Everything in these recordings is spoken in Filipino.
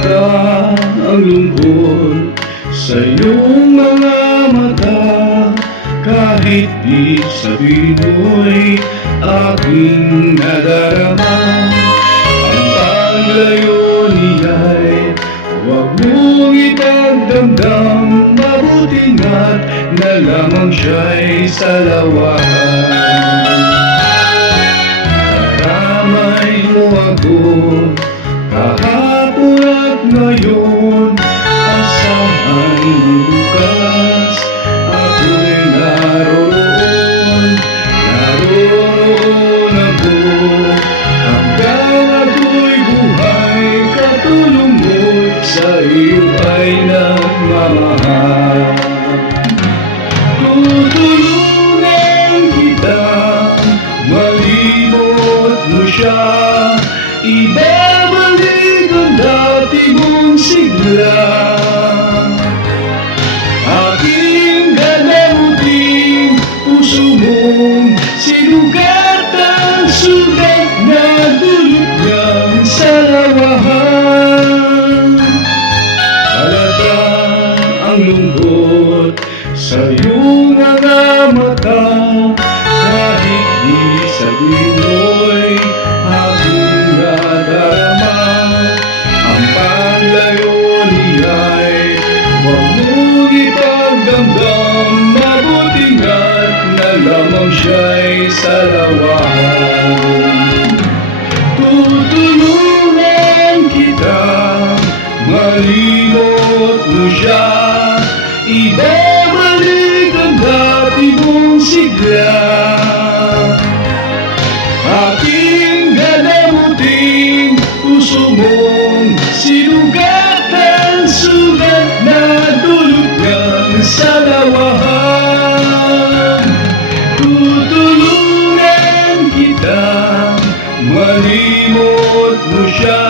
Halata ang lungkot sa iyong mga mata, kahit di sabihin mo'y aking nadarama. Ang paglayo niya'y huwag mong ipagdamdam, mabuti nga't na lamang siya'y sa lawahan. Karamay mo ako kahapon at ngayon, asahan bukas ako'y naroon ako. Hanggang ako'y buhay, katulungod sa iyo ay nagmamahal. Tutulungan kita, malimot mo siya, ibabalik ang dati mong sigla. Aking ganamutin, puso mong sinugatan, sugat na dulot niyang sa lawahan. Halata ang lungkot sa iyong mga mata, kahit di sabihin mo'y aking nadarama. Ang paglayo niya'y huwag mong ipagdamdam, mabuti nga't na lamang siya'y sa lawahan. Tutulungan kita, malimot mo siya, ibabalik ang dati mong sigla. Aking ganamutin, puso mong sinugatan, sugat na dulot niyang sa lawahan. Tutulungan kita, malimot mo siya,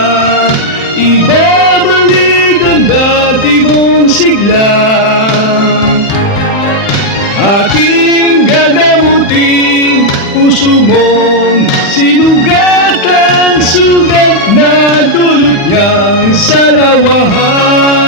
ibabalik ang dati mong sigla. Aking ganamutin, puso mong sinugatan, sugat na dulot niyang sa lawahan.